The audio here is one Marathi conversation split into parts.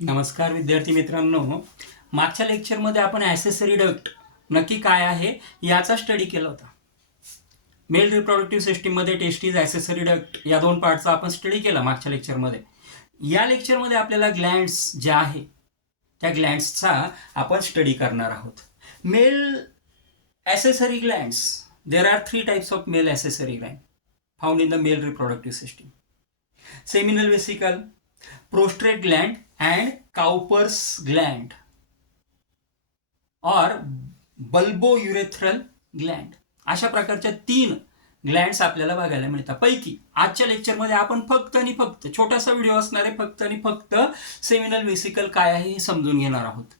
नमस्कार विद्यार्थी मित्रांनो, मागच्या लेक्चरमध्ये आपण ॲसेसरी डक्ट नक्की काय आहे याचा स्टडी केला होता. मेल रिप्रोडक्टिव्ह सिस्टीममध्ये टेस्टीज, ॲसेसरी डक्ट या दोन पार्टचा आपण स्टडी केला मागच्या लेक्चरमध्ये. या लेक्चरमध्ये आपल्याला ग्लँड्स ज्या आहे त्या ग्लँड्सचा आपण स्टडी करणार आहोत. Male accessory glands, there are 3 types of male accessory gland found in the male reproductive system. Seminal vesicle, prostate gland and Cowper's gland or bulbourethral gland. अशा प्रकारच्या 3 ग्लँड्स आपल्याला बघायला मिळतात. पैकी आजच्या लेक्चरमध्ये आपण फक्त आणि फक्त छोटासा व्हिडिओ असणार आहे, फक्त आणि फक्त सेमिनल वेसिकल काय आहे हे समजून घेणार आहोत.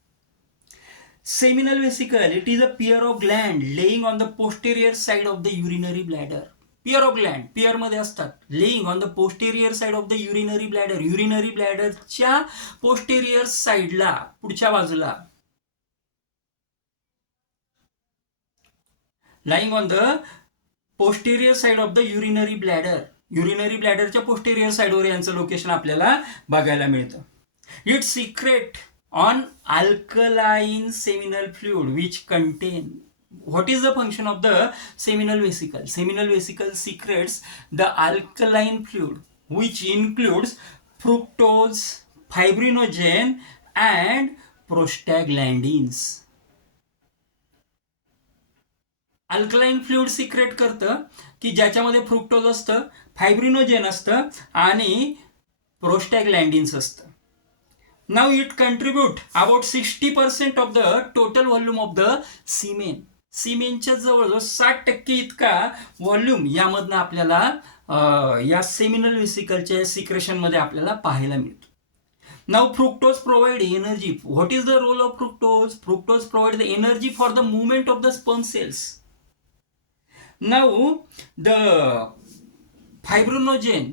Seminal vesicle, it is a pair of gland laying on the posterior side of the urinary bladder. Pair of gland pair मध्ये असतात, laying on the posterior side of the urinary bladder. Urinary ब्लॅडरच्या पोस्टेरियर साइडला, पुढच्या बाजूला, lying on the posterior side of the urinary bladder. Urinary ब्लॅडरच्या पोस्टेरियर साइडवर यांचं लोकेशन आपल्याला बघायला मिळतं. It secrete on alkaline seminal fluid which contain. What is the function of the seminal vesicle? Seminal vesicle secretes the alkaline fluid which includes fructose, fibrinogen and prostaglandins. Alkaline fluid secrete करतं की ज्याच्यामध्ये फ्रुक्टोज असतं, फायब्रिनोजेन असतं आणि प्रोस्टॅग्लँडिन्स असतं. Now it contribute about 60% of the total volume of the semen. सीमेनच्या जवळजवळ 60% इतका व्हॉल्यूम यामधनं आपल्याला या सेमिनल वेसिकलच्या सिक्रेशनमध्ये आपल्याला पाहायला मिळतो. Now fructose provide energy. What is the role of fructose? Fructose provide the energy for the movement of the sperm cells. Now the fibrinogen,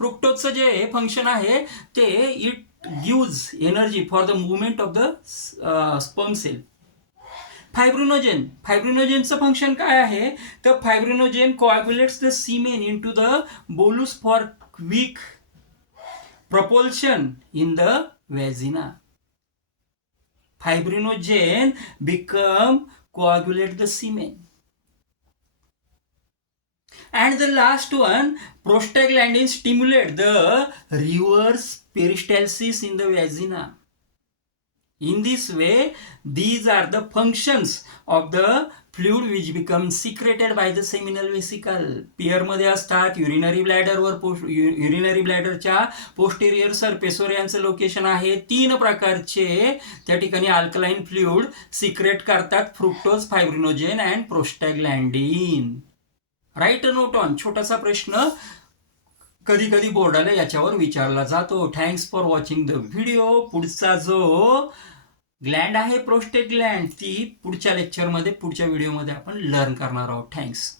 फ्रुक्टोजचं जे फंक्शन आहे ते it gives energy for the movement of the sperm cell. फायब्रिनोजेनचं फंक्शन काय आहे तर fibrinogen coagulates the semen into the bolus for quick propulsion in the vagina. Fibrinogen become coagulate the semen. And the last one, prostaglandins stimulate the reverse peristalsis in the vagina. In this way, these are the functions of the fluid which become secreted by the seminal vesicle. Pair मध्ये असतात, युरिनरी ब्लॅडरवर, युरिनरी ब्लॅडरच्या पोस्टेरियर सरफेसवर यांचं लोकेशन आहे. 3 प्रकारचे त्या ठिकाणी अल्कलाइन फ्लुइड सिक्रेट करतात, fructose, fibrinogen and prostaglandin. Write note on. छोटासा प्रश्न कधी कधी बोर्डाला याच्यावर विचारला जातो. Thanks for watching the video. पुढचा जो ग्लँड आहे प्रोस्टेट ग्लँड, ती पुढच्या लेक्चरमध्ये, पुढच्या व्हिडिओमध्ये आपण लर्न करणार आहोत. थँक्स.